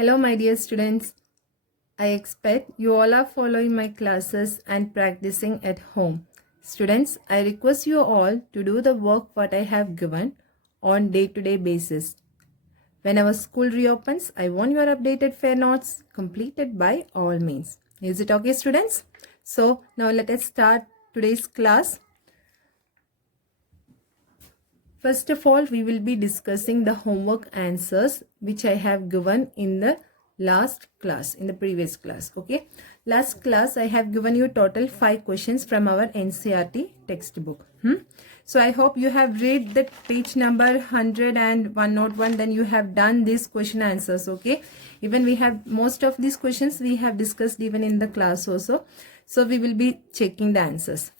Hello, my dear students. I expect you all are following my classes and practicing at home. Students, I request you all to do the work what I have given on day-to-day basis. When our school reopens, I want your updated fair notes completed by all means. Is it okay, students? So, now let us start today's class. First of all, we will be discussing the homework answers which I have given in the last class, in the previous class. Okay. Last class, I have given you total 5 questions from our NCERT textbook. So, I hope you have read the page number 100 and 101. Then you have done these question answers. Okay. Even we have most of these questions we have discussed even in the class also. So, we will be checking the answers.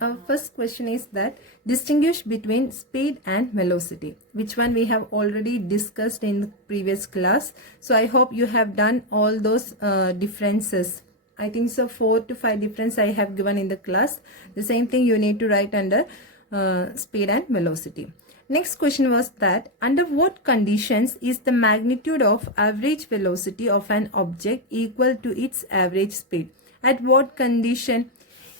Our first question is that distinguish between speed and velocity, which one we have already discussed in the previous class. So I hope you have done all those differences. I think so 4 to 5 difference I have given in the class. The same thing you need to write under speed and velocity. Next question was that under what conditions is the magnitude of average velocity of an object equal to its average speed? At what condition?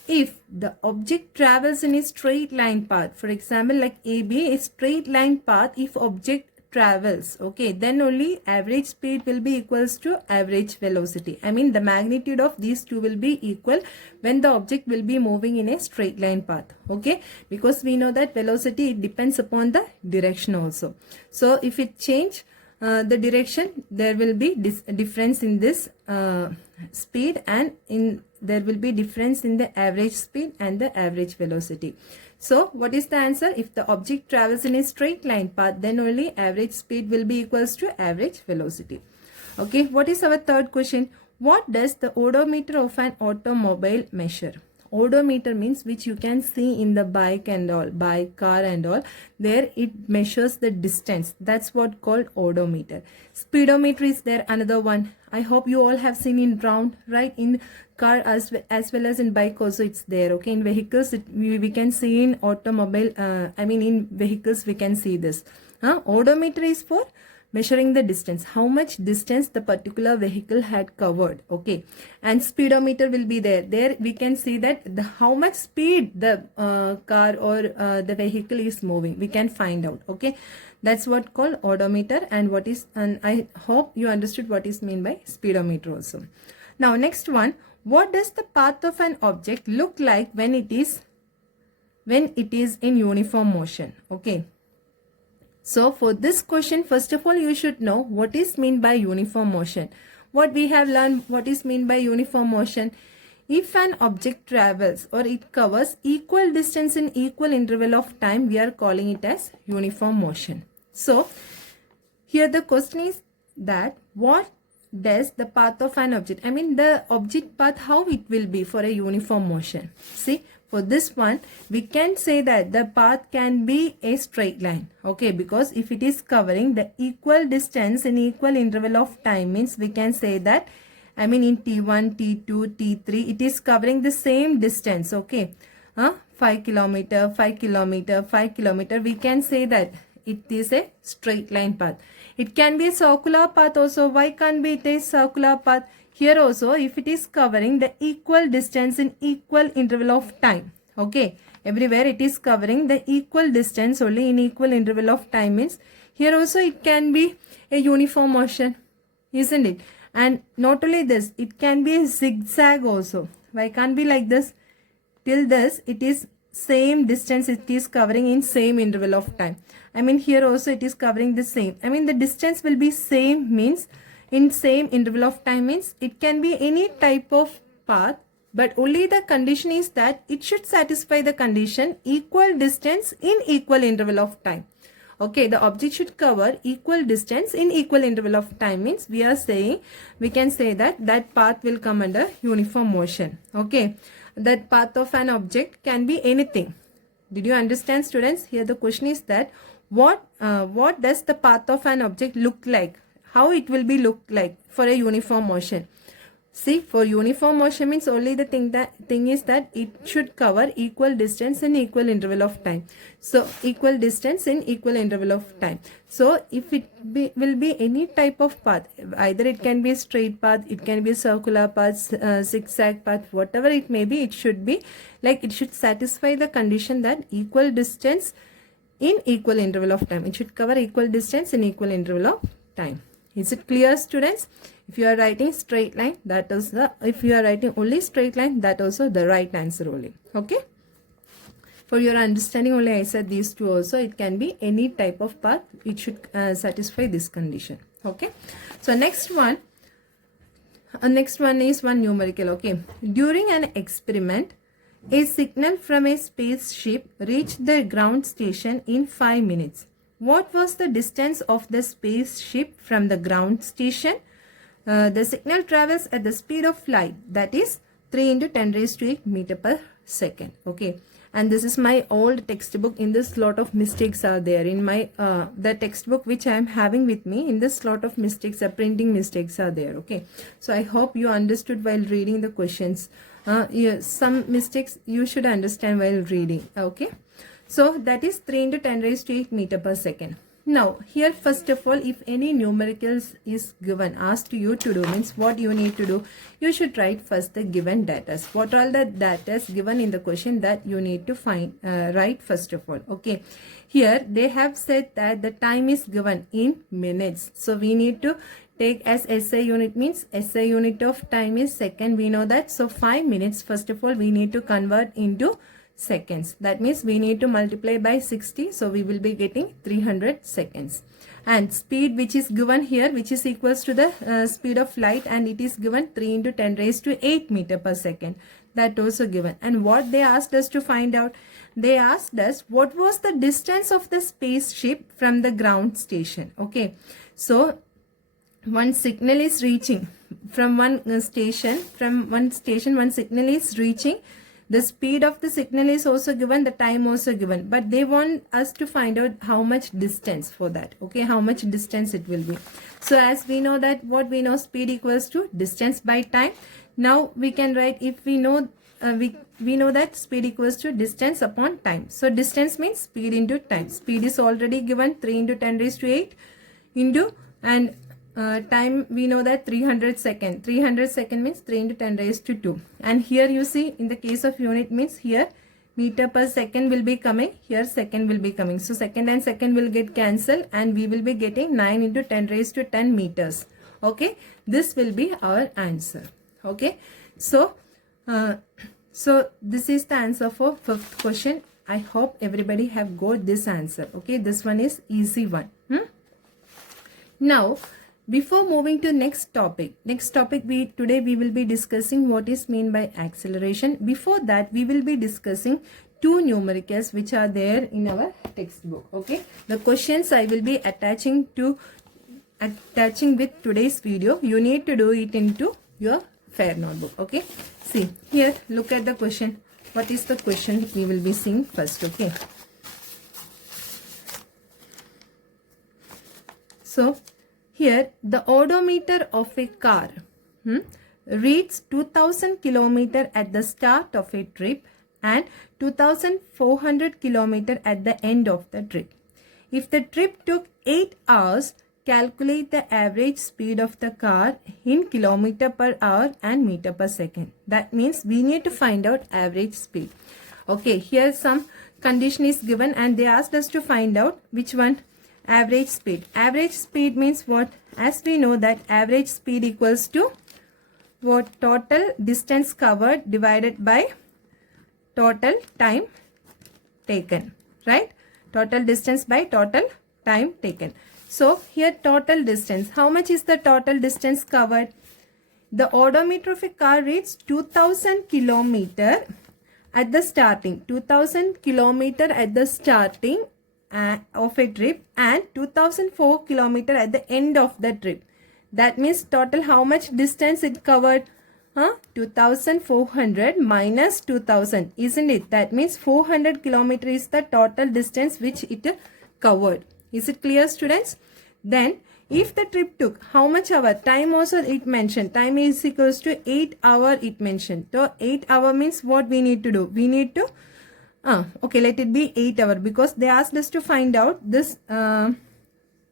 If the object travels in a straight line path, for example like AB, a straight line path, if object travels, okay, then only average speed will be equals to average velocity. I mean the magnitude of these two will be equal when the object will be moving in a straight line path, okay, because we know that velocity, it depends upon the direction also. So if it change the direction, there will be difference in this speed, and there will be difference in the average speed and the average velocity. So what is the answer? If the object travels in a straight line path, then only average speed will be equals to average velocity. Okay, what is our third question? What does the odometer of an automobile measure? Odometer means which you can see in the bike and all, bike, car and all. There it measures the distance. That's what called odometer. Speedometer is there, another one. I hope you all have seen in round, right? In car as well as in bike also it's there. Okay, in vehicles we can see, in automobile, in vehicles we can see this. Odometer is for measuring the distance, how much distance the particular vehicle had covered, okay, and speedometer will be there we can see that how much speed the car or the vehicle is moving, we can find out, okay. That's what called odometer, and I hope you understood what is mean by speedometer also. Now next one, what does the path of an object look like when it is in uniform motion? Okay, so for this question, first of all, you should know what is meant by uniform motion. What we have learned, what is meant by uniform motion? If an object travels or it covers equal distance in equal interval of time, we are calling it as uniform motion. So here the question is that what does the path of an object, the object path, how it will be for a uniform motion? See, for this one, we can say that the path can be a straight line, okay, because if it is covering the equal distance in equal interval of time, means we can say that, in T1, T2, T3, it is covering the same distance, okay, 5 kilometer, 5 kilometer, 5 kilometer, we can say that it is a straight line path. It can be a circular path also. Why can't be it a circular path? Here also, if it is covering the equal distance in equal interval of time, okay, everywhere it is covering the equal distance only in equal interval of time, means here also it can be a uniform motion, isn't it? And not only this, it can be a zigzag also. Why can't be like this? Till this, it is same distance, it is covering in same interval of time. Here also it is covering the same. The distance will be same, means in same interval of time, means it can be any type of path, but only the condition is that it should satisfy the condition equal distance in equal interval of time. Okay, the object should cover equal distance in equal interval of time, means we can say that path will come under uniform motion. Okay, that path of an object can be anything. Did you understand, students? Here the question is that what does the path of an object look like? How it will be look like for a uniform motion? See, for uniform motion means only the thing is that it should cover equal distance in equal interval of time. So equal distance in equal interval of time. So if it will be any type of path, either it can be a straight path, it can be a circular path, zigzag path, whatever it may be, it should be like it should satisfy the condition that equal distance in equal interval of time. It should cover equal distance in equal interval of time. Is it clear, students? If you are writing straight line, that is the, if you are writing only straight line, that also the right answer only. Okay. For your understanding only, I said these two also. It can be any type of path. It should satisfy this condition. Okay. So next one is one numerical. Okay. During an experiment, a signal from a spaceship reached the ground station in 5 minutes. What was the distance of the spaceship from the ground station? The signal travels at the speed of light, that is 3 into 10 raised to 8 meter per second. Okay, and this is my old textbook. In this lot of mistakes are there in my the textbook which I am having with me. In this lot of mistakes, printing mistakes are there. Okay, so I hope you understood while reading the questions. Yes, some mistakes you should understand while reading. Okay, so that is 3 into 10 raised to 8 meter per second. Now here, first of all, if any numericals is given, asked you to do, means what you need to do, you should write first the given data. What are the data given in the question that you need to find, write first of all. Okay, here they have said that the time is given in minutes, so we need to take as SI unit, means SI unit of time is second, we know that. So 5 minutes, first of all, we need to convert into seconds. That means we need to multiply by 60, so we will be getting 300 seconds. And speed which is given here, which is equals to the speed of light, and it is given 3 into 10 raised to 8 meter per second. That also given. And what they asked us to find out, they asked us what was the distance of the spaceship from the ground station. Okay, so one signal is reaching from one station, one signal is reaching. The speed of the signal is also given, the time also given, but they want us to find out how much distance for that. Okay, how much distance it will be. So as we know that, what we know, speed equals to distance by time. Now we can write, if we know we know that speed equals to distance upon time. So distance means speed into time. Speed is already given, 3 into 10 raised to 8 into, and time we know that 300 second. 300 second means 3 into 10 raised to 2. And here you see, in the case of unit, means here meter per second will be coming, here second will be coming. So second and second will get cancelled, and we will be getting 9 into 10 raised to 10 meters. Okay, this will be our answer. Okay, so so this is the answer for fifth question. I hope everybody have got this answer. Okay, this one is easy one. Now before moving to next topic, today we will be discussing what is mean by acceleration. Before that, we will be discussing two numericals which are there in our textbook. Okay, the questions I will be attaching with today's video. You need to do it into your fair notebook. Okay, see here, look at the question. What is the question we will be seeing first? Okay, so here, the odometer of a car reads 2000 km at the start of a trip and 2400 km at the end of the trip. If the trip took 8 hours, calculate the average speed of the car in kilometer per hour and meter per second. That means we need to find out average speed. Okay, here some condition is given, and they asked us to find out which one. Average speed. Average speed means what? As we know that average speed equals to what? Total distance covered divided by total time taken, right? Total distance by total time taken. So here total distance. How much is the total distance covered? The odometer of a car reads 2000 km at the starting. 2000 km at the starting of a trip and 2004 km at the end of the trip. That means total how much distance it covered? 2400 minus 2000, isn't it? That means 400 km is the total distance which it covered. Is it clear, students? Then If the trip took how much hour, time also it mentioned, time is equals to 8 hour it mentioned. So 8 hour means what we need to do, we need to okay, let it be 8 hour, because they asked us to find out this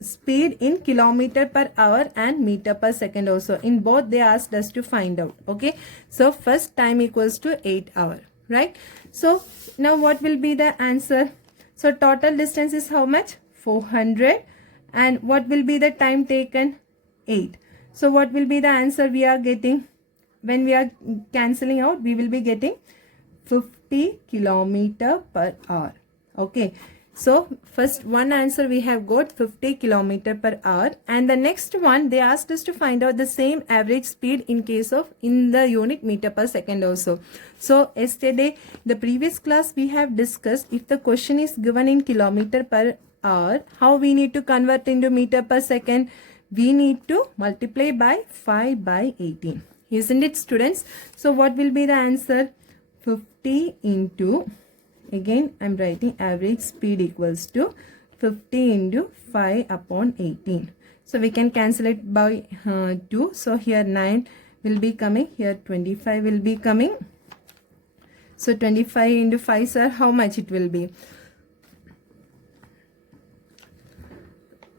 speed in kilometer per hour and meter per second also. In both they asked us to find out. Okay, so first time equals to 8 hour, right? So now what will be the answer? So total distance is how much? 400. And what will be the time taken? 8. So what will be the answer we are getting? When we are cancelling out, we will be getting 50 kilometer per hour. Okay, so first one answer we have got 50 kilometer per hour, and the next one they asked us to find out the same average speed in case of in the unit meter per second also. So yesterday, the previous class, we have discussed if the question is given in kilometer per hour, how we need to convert into meter per second. We need to multiply by 5 by 18, isn't it, students? So what will be the answer? 50 into, again I'm writing average speed equals to 50 into 5 upon 18. So we can cancel it by 2. So here 9 will be coming, here 25 will be coming. So 25 into 5, sir, how much it will be?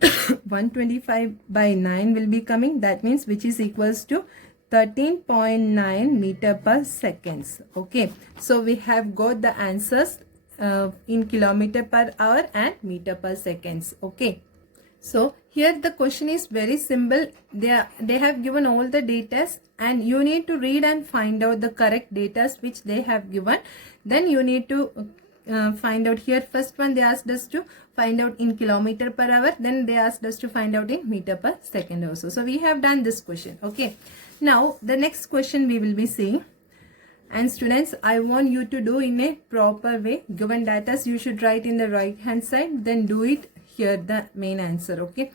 125 by 9 will be coming. That means which is equals to 13.9 meter per seconds. Okay, so we have got the answers in kilometer per hour and meter per seconds. Okay, so here the question is very simple. They have given all the data, and you need to read and find out the correct data which they have given. Then you need to find out here. First one they asked us to find out in kilometer per hour, then they asked us to find out in meter per second also. So we have done this question. Okay, now the next question we will be seeing, and students, I want you to do in a proper way. Given data you should write in the right hand side, then do it here the main answer. Okay,